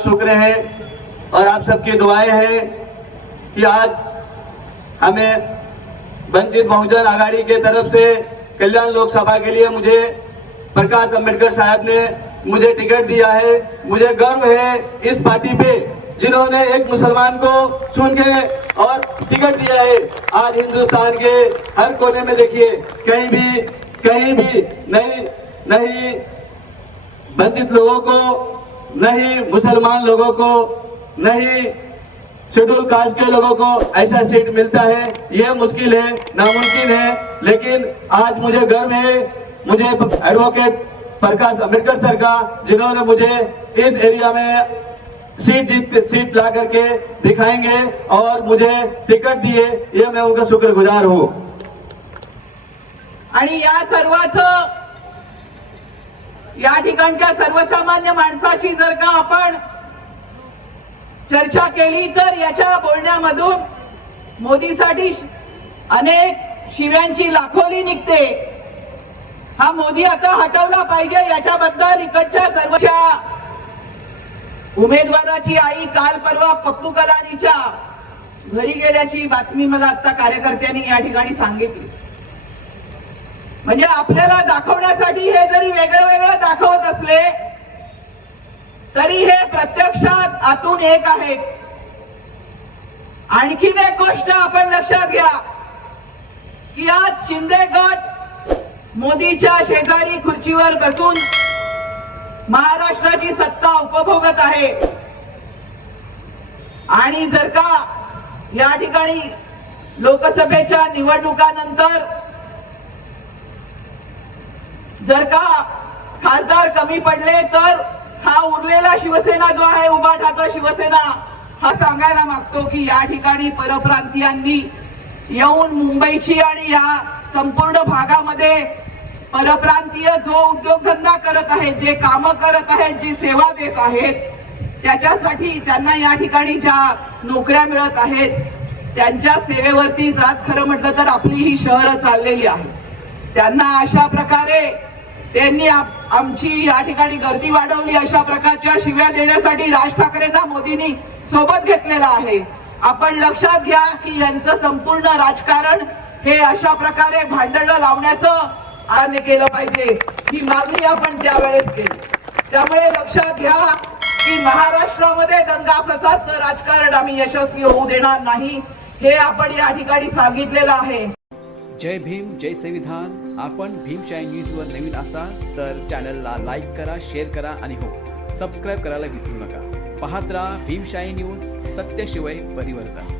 शुक्र है और आप सबकी दुआएँ हैं कि आज हमें वंचित बहुजन आघाड़ी के तरफ़ से कल्याण लोकसभा के लिए मुझे प्रकाश अंबेडकर साहब ने मुझे टिकट दिया है, मुझे गर्व है इस पार्टी पे। जिन्होंने एक मुसलमान को चुन के और टिकट दिया है। आज हिंदुस्तान के हर कोने में देखिए, कहीं भी कहीं भी नहीं नहीं वंचित लोगों को, नहीं मुसलमान लोगों को, नहीं शेड्यूल कास्ट के लोगों को ऐसा सीट मिलता है। यह मुश्किल है, नामुमकिन है, लेकिन आज मुझे गर्व है, मुझे एडवोकेट प्रकाश अंबेडकर सर का, जिन्होंने मुझे इस एरिया में सीट जीत सीट ला करके दिखाएंगे और मुझे टिकट दिए ये मैं उनका शुक्रगुजार हूं। आणि या सर्वाच या ठिकाणच्या सर्वसामान्य माणसाशी जर का आपण चर्चा केली तर याच्या बोलण्यामधून मोदीसाठी अनेक शिव्यांची लाखोली निघते. हा मोदी आता हटवला पाहिजे याच्याबद्दल इकडच्या सर्वच्या उमेदवाराची आई काल परवा पप्पू कलानीच्या घरी गेल्याची बातमी मला आता कार्यकर्त्यांनी या ठिकाणी सांगितली. म्हणजे आपल्याला दाखवण्यासाठी हे जरी वेगळं वेगळं दाखवत असले तरी हे प्रत्यक्षात आतून एक आहेत आणखीन एक गोष्ट आपण लक्षात घ्या की आज शिंदे गट मोदीच्या शेजारी खुर्चीवर बसून महाराष्ट्राची सत्ता उपभोगत आहे. आणि जर का या ठिकाणी लोकसभेच्या निवडणुकानंतर जर का खासदार कमी पडले तर हा उरलेला शिवसेना जो आहे उभाठाचा शिवसेना हा सांगायला मागतो की या ठिकाणी परप्रांतीयांनी येऊन मुंबईची आणि या संपूर्ण भागामध्ये परप्रांतीय जो उद्योगधंदा करत आहेत जे काम करत आहेत जी सेवा देत आहेत त्याच्यासाठी त्यांना या ठिकाणी ज्या नोकऱ्या मिळत आहेत त्यांच्या सेवेवरतीच आज खरं म्हटलं तर आपली ही शहरं चाललेली आहे त्यांना अशा प्रकारे त्यांनी आमची या ठिकाणी गर्दी वाढवली अशा प्रकारच्या शिव्या देण्यासाठी राज ठाकरेंना मोदींनी सोबत घेतलेला आहे. आपण लक्षात घ्या की यांचं संपूर्ण राजकारण हे अशा प्रकारे भांडणं लावण्याचं आने केलं पाहिजे. ही मागणी आपण त्यावेळेस केली. त्यामुळे लक्षात घ्या की महाराष्ट्रामध्ये दंगा फसादचं राजकारण आम्ही यशस्वी होऊ देणार नाही. हे आपण या ठिकाणी सांगितलेलं आहे. जय भीम जय संविधान. आपण भीमशाही न्यूजवर नवीन असाल तर चॅनलला लाईक करा शेअर करा आणि हो सबस्क्राईब करायला विसरू नका. पाहत राहा भीमशाही न्यूज सत्यशिवाय परिवर्तन.